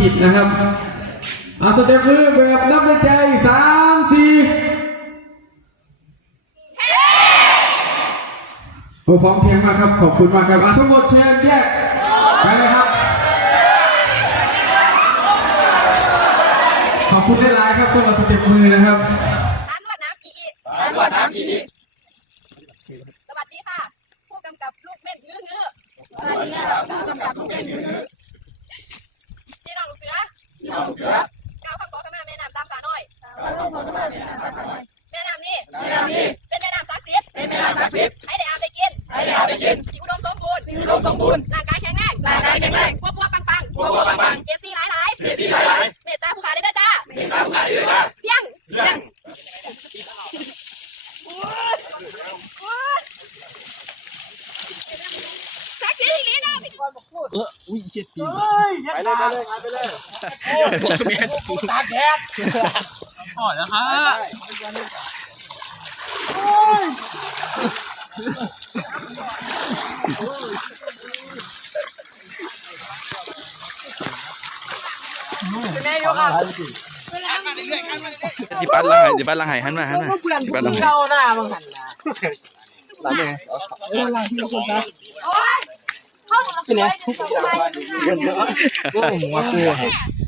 ผิดนะครับเอาสเต็ปมือแบบนับในใจสามสี่โอ้ฟ้องเพียงมากครับ ขอบคุณมากครับอะทั้งหมดเชิญแยกไปเลยครับ ขอบคุณได้ไลน์ครับสำหรับสเต็ปมือนะครับร้านนวดน้ำอีร้านนวดน้ำอีสวัสดีค่ะ ผู้กำกับลูกเม่นงื้อเงื้อสวัสดีค่ะผู้กำกับลูกเม่นเงื้อพี่น้องลูกเสือ พี่น้องลูกเสือก้าวข้างขอขมาแม่น้ำตามสาน้อยก้าวข้างขอขมาแม่น้ำตามสาน้อยแม่น้ำนี่แม่น้ำนี่เป็นแม่น้ำศักดิ์สิทธิ์เป็นแม่น้ำศักดิ์สิทธิ์ให้ได้อาบได้กินให้ได้อาบได้กินที่อุดมสมบูรณ์ที่อุดมสมบูรณ์ร่างกายแข็งแรงร่างกายแข็งแรงพวกพวกปังปังพวกพวกปังปังเจซี่หลายหลายเจซี่หลายหลาย เฮ้ยสี่ไปเลยไปเลยไปเลยโอ้โหตาแดดพอแอนวครับโอ้ยเป็นไงอยู่คปันละหายสิปันละห้ยหันมาหันมาสิปันละหาเราหน้ามึงหันนะหลังเลย Ini ya, 啊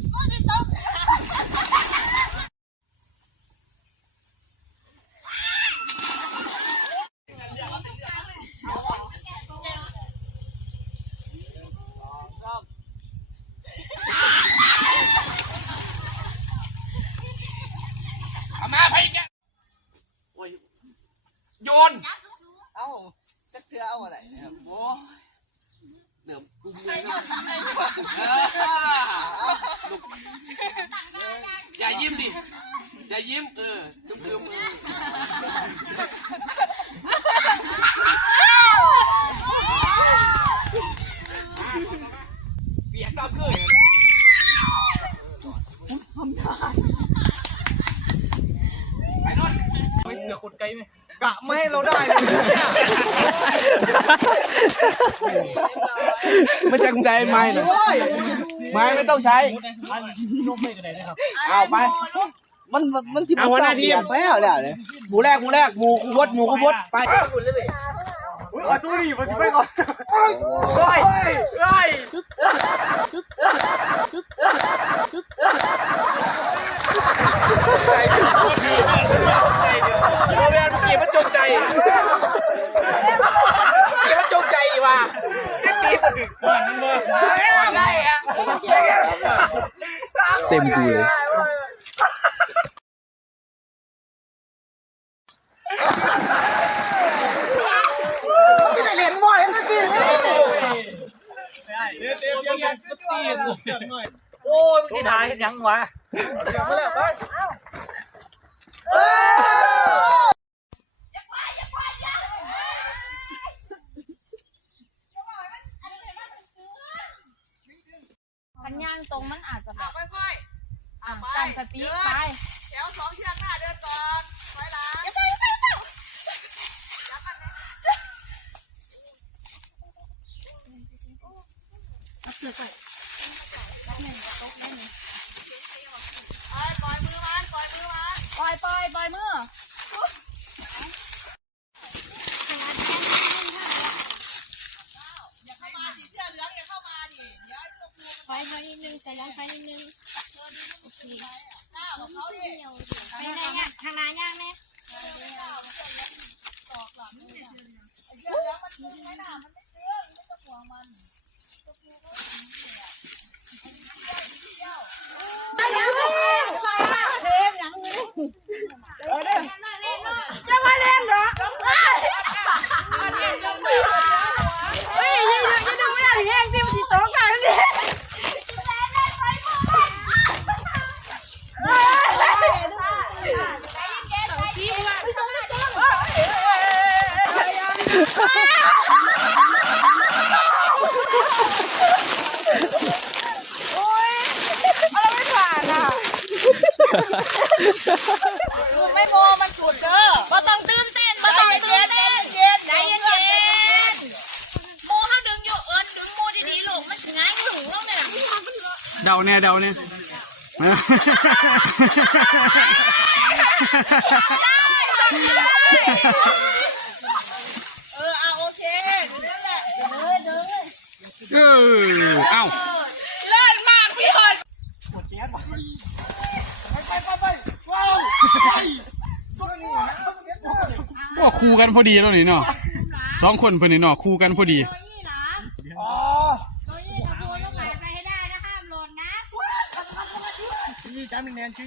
ใช่กุญแจไม้นะไม้ไม่ต้องใช้นกไม่กระไดนะครับเอาไป มันมันมันสิบหัวหน้าทีมไปแล้วแล้วเลยหมูแรกหมูแรกหมูกูวดหมูกูวดไปเอาตู้ดิมาสิไปก่อนโอ้ยโอ้ยโอ้ยโรงเรียนเมื่อกี้มันจงใจเมื่อกี้มันจงใจว่ะตีมันถึงได้อะ เต็มกูเลยจะได้เรียนมอยเมื่อกี้โอ้ยมึงสิถ่ายยังวะันย่างตรงมันอาจจะแบบค่อยๆอะตั้งสติไปแถวสองเชือกหน้าเดินก่อนไปลังอย่าไปอย่าไปอย่าไปเสืก่อนได้หนึ่งได้หนึ่งปปล่อยมือมันปล่อยมือมันปล่อยปล่อยปล่อยมือ ยเดาเนี่ยเออเอาโอเคนั่นแหละเออเอ้าเลิศมากพี่ฮอนว่าคู่กันพอดีแล้วนี่เนาะสองคนเพื่อนนี่เนาะคู่กันพอดี นี่จำเป็นแนนชื่อ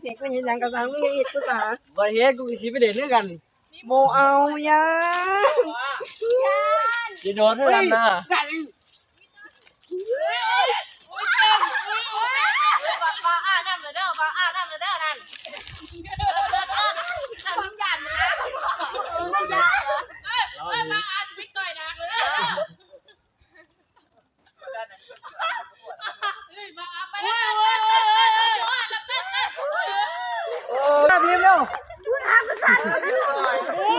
เสีย งกระสังมึงยังอีกกูตาบ่เฮ็ดกูสิไปเด่นด้วยกันโมเอายังจะโดนเท่านั้นนะ ฟ้าอ่านน้ำเลยเด้อฟ้าอ่านน้ำเลยเด้อนั่นทำหยาดนะหยาดเอ้ยเอ้ยมาอาสปิกต่อยดักเลยเฮ้ยมาอาไปแล้ว พิมพ์เร็ว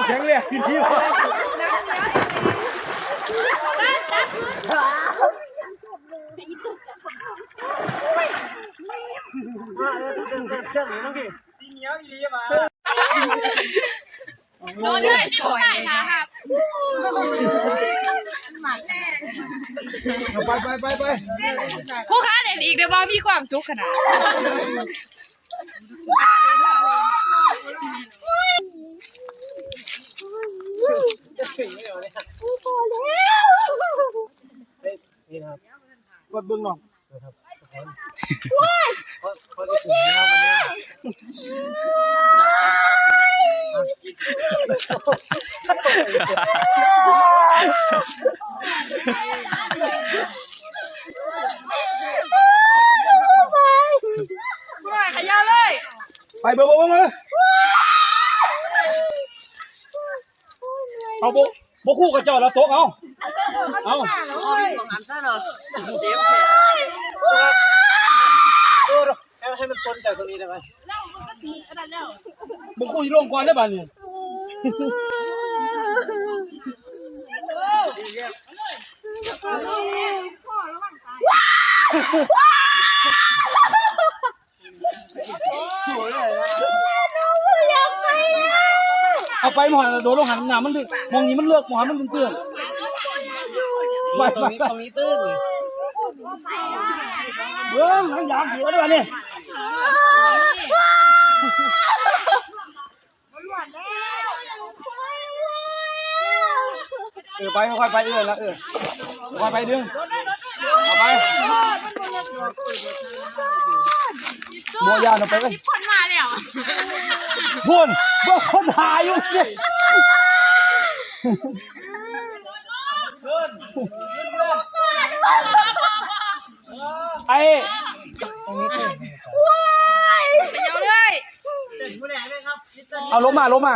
แข็งเลยพี่พี่โดนเลยพี่ผู้ใหญ่ค่ะไปไปไปไปผู้ค้าเล่นอีกเดี๋ยวบอมีความสุขขนาด กดเบื้องหน่องไปเบิ่งเบิ่งเบิ่งเอาโบโบคู่กับ เจ้าโต๊ะเอาเอาหันซะเนาะเจ็บให้มันปนจากตรงนี้ได้ไหมโบคู่อยู่ร่วมก่อนได้ป่ะนี่เอา ไปหมอโดนลงหันหนามันลึกมองนี้มันเลือกหมอมันตื้นๆไปตรงนี้ตรงนี้ตื้นเบื้องทั้งยามหัวด้วยนี่เออไปค่อยๆไปเรื่อยละเออค่อยๆไปดึงเอาไปโมยานเอาไปเลยคนมาแล้ว พุ่นบ่คนหาอยู่สิไอ้เอาล้มมาล้มมา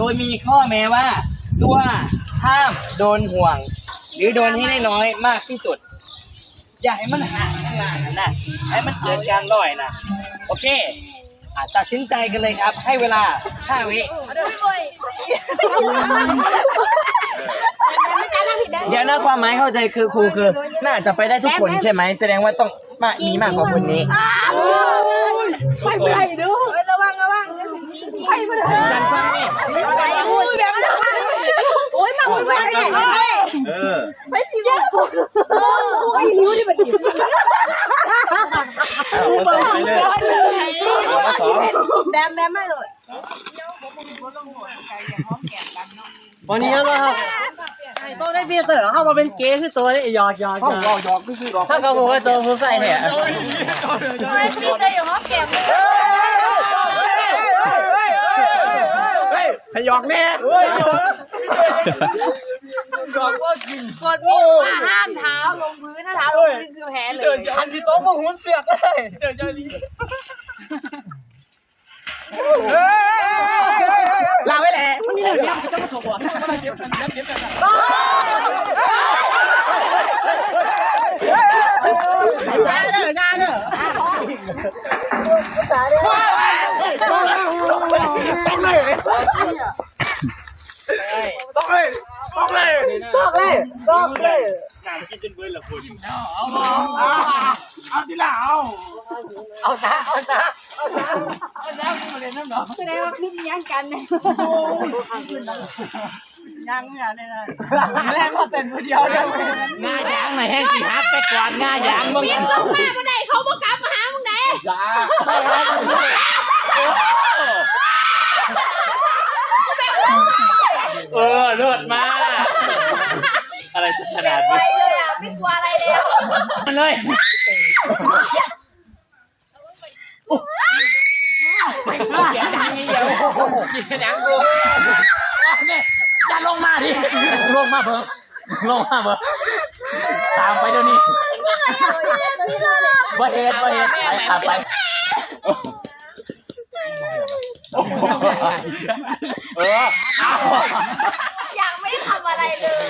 ดยมีข้อแม้ว่าตัวห้ามโดนห่วง หรือโดนให้ได้น้อยมากที่สุด อย่าให้มันห่างข้างล่างนั่นนะให้มันเกิดการลอยนะโอเคอะตัดสินใจกันเลยครับ ให้เวลา5วิ เดี๋ยวนะความหมายเข้าใจคือครูคือ น่าจะไปได้ทุกคนใช่ไหม แสดงว่าต้องมามีมากกว่าคนนี้ไปไปดูระวังระวัง ไปไปเลยสันฟังนี่ไปพูดแบบนั้นโอ้ยมาไปไปเออไปสิเยอะโอ้ยนิ้วนี่มันดิบแบมแบมไม่เลยวันนี้แล้วครับต้องได้เบียร์เตอร์เข้ามาเป็นเกย์คือตัวนี้หยอกหยอกหยอกหยอกถ้าเขาบอกว่าตัวผู้ใส่เนี่ยไม่พี่จะอยู่ห้องแก้มหย อกแม่กดมีห้ามเท้าลงพื้นถ้าเท้าลงพื้นคือแพ้เลยทันสิโต๊ะพวกหุ่นเสือกก็ได้ลาไว้แหละมันนี่เลยจะมาส่งหัวงานเด้ องานเด้อแสดงว่าพี่มียังกันเนี่ยแรงมาเต็มคนเดียวเลยง่ายางไหนแห้งกี่ฮักไปกวาดง่ายางมึงวิ่งลงมาบ่ได้เขาบ่กลับมาหามึง ได้เออเลิศมาก อะไรจะขนาดไปนี้เลยอะไม่กลัวอะไรแล้วมันเลยเสียงดังนี่เดียวเสียงดังกูเนี่ยอย่าลงมาดิ ลงมาเบิร์ลงมาเบิร์ตามไปเดี๋ยวนี้ ว่าเหตุว่าเหตุไปขับไปเออเอายังไม่ได้ทำอะไรเลย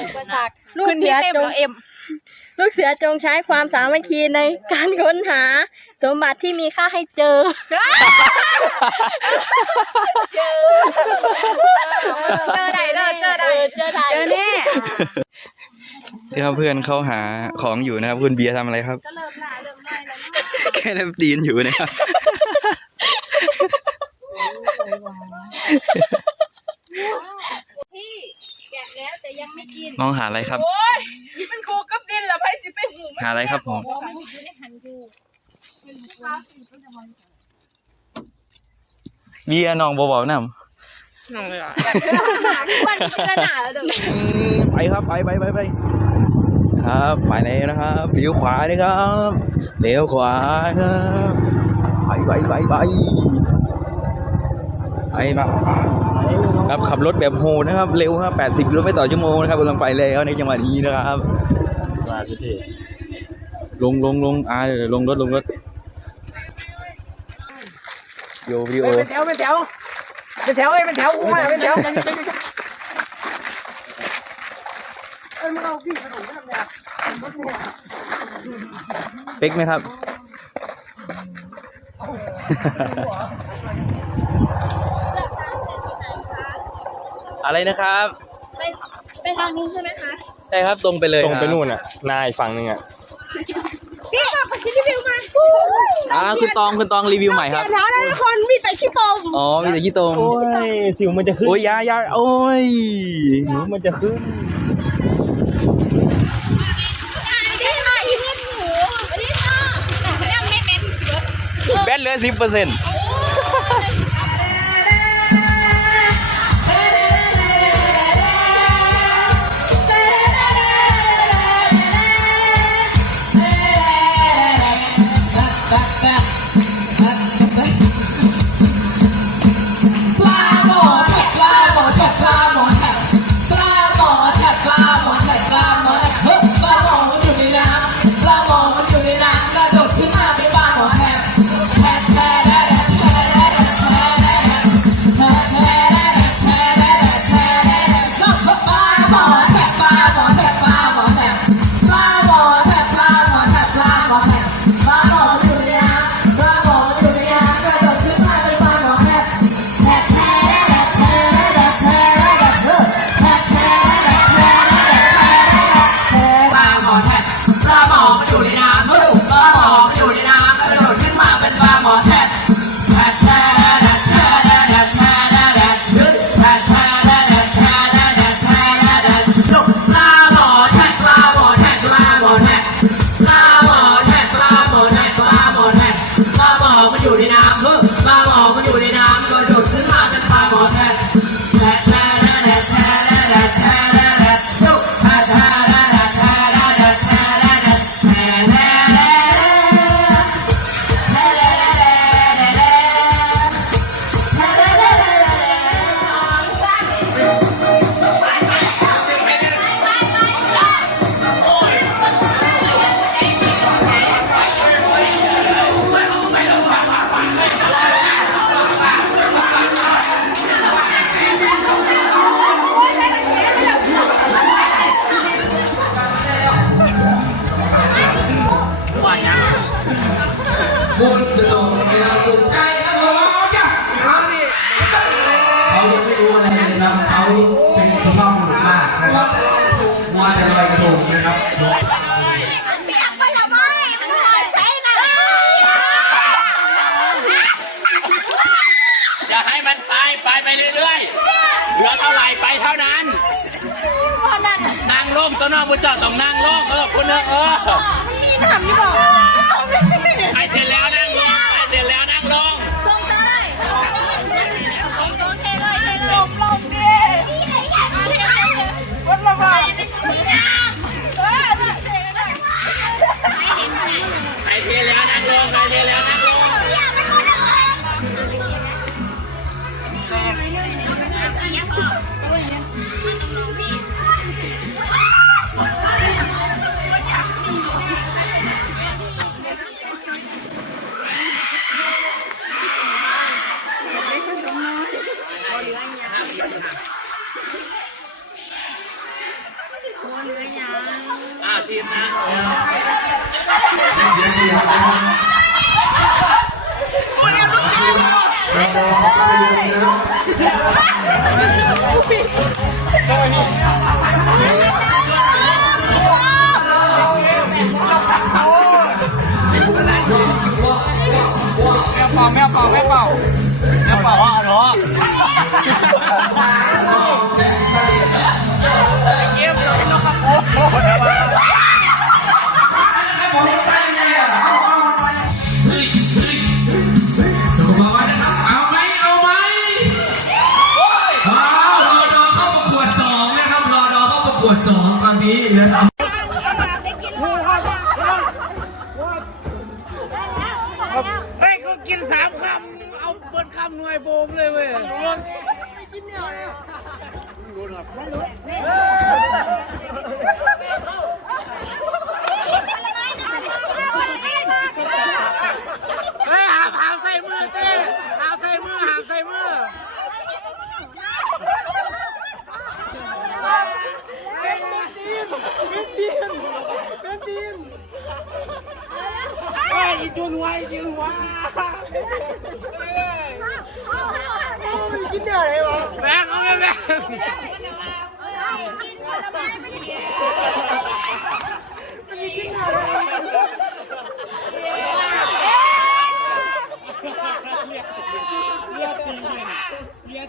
อุปสรรคลูกเสียจงเอ็ม ลูกเสือจงใช้ความสามัคคีในการค้นหา สมบัติที่มีค่าให้เจอ เจอได้เด้อเจอได้เจอได้เจอแน่ ที่ครับเพื่อนเขาหาของอยู่นะครับ คุณเบียร์ทำอะไรครับ ก็เริ่มหน้าเริ่มน้อยแล้วแค่เล่มตีนอยู่นะครับ พี่แกะแล้วแต่ยังไม่กินน้องหาอะไรครับ โอ้ยมันครูกับดินแล้วไปสิไปหูหาอะไรครับผมเบียร์น้องบบอกนำวันนี้ก็หนาแล้วเด้อ ไปครับไปไปไปไป ครับไปเลยนะครับเลี้ยวขวานะครับเลี้ยวขวาครับไปไปไปไปไปมาครับขับรถแบบโหดนะครับ เร็วครับ 80กิโลเมตรต่อชั่วโมงนะครับกำลังไปแล้วในจังหวะนี้นะครับมาพี่ที่ลงลงลงอ่าเดี๋ยวลงรถลงรถโยวิดีโอเป็นแถวเป็นแถวเป็นแถวเอ้ยเป็นแถวกูมาเป็นแถว ป๊กไหมครับ อะไรนะครับ ไปไปทางนี้ใช่ไหมคะใช่ครับตรงไปเลยตรงไปคบนู่นอะนายฝั่งหนึ่งอะพี่ขับไปที่รีวิวมาอ่าคุณตองคุณตองรีวิวใหม่ครับเดี๋ยวนะทุกคนมีแต่ขี้ตมอ๋อมีแต่ขี้ตมโอ้ยสิวมันจะขึ้นโอ้ยอยาอยาโอ้ยสิวมันจะขึ้น ऐसी पसंद นะครับให้มันไปไปไปเรื่อยเหลือเท่าไหร่ไปเท่านั้น นั่งร่มตัวน้องบุญจอดต้องนั่งร่มเออคนเออเออ พี่ถามพี่บอก คำเอาเปิดคำหน่วยโบมเลยเว้ยไม่กินเนี่ยไม่รู้รอก จุนไว้ยืมว้ากินเนื้ออะไรวะแบงเอาไปแบงกินผลไม้ไม่ดีมันมีกินอะไเลียดเลียด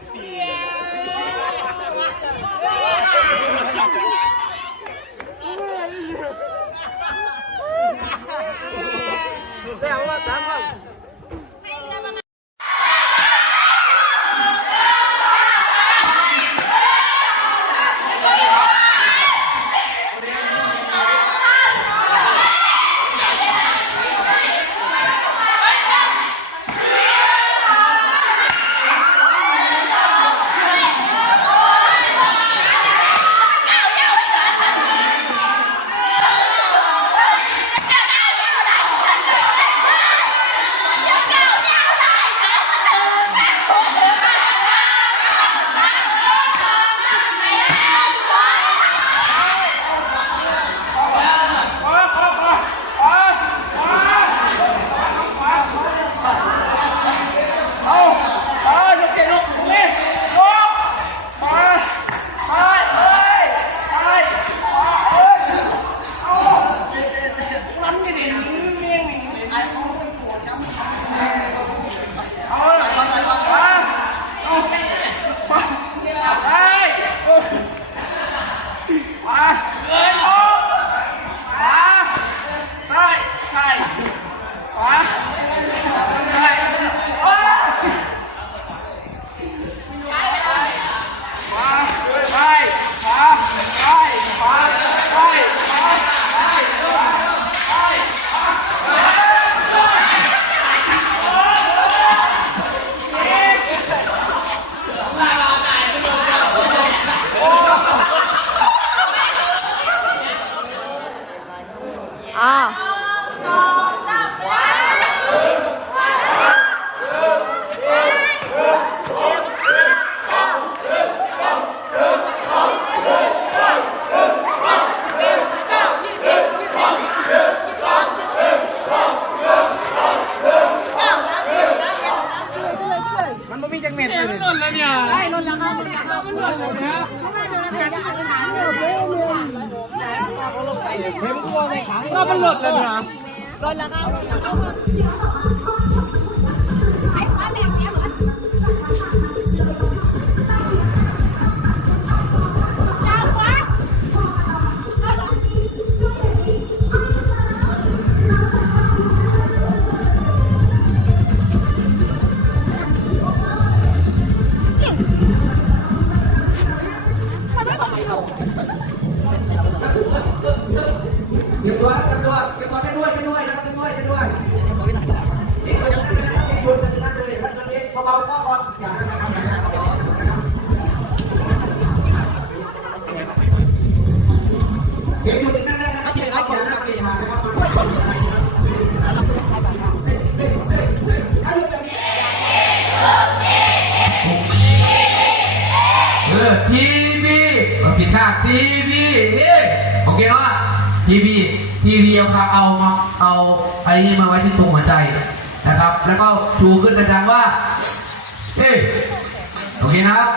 对啊我把三胖 ลดแล้วนะลดแล้วค่ะ นี้มาไว้ที่ตรงหัวใจนะครับ แล้วก็ชูขึ้นดังว่าเอ๊โอเคนะครับ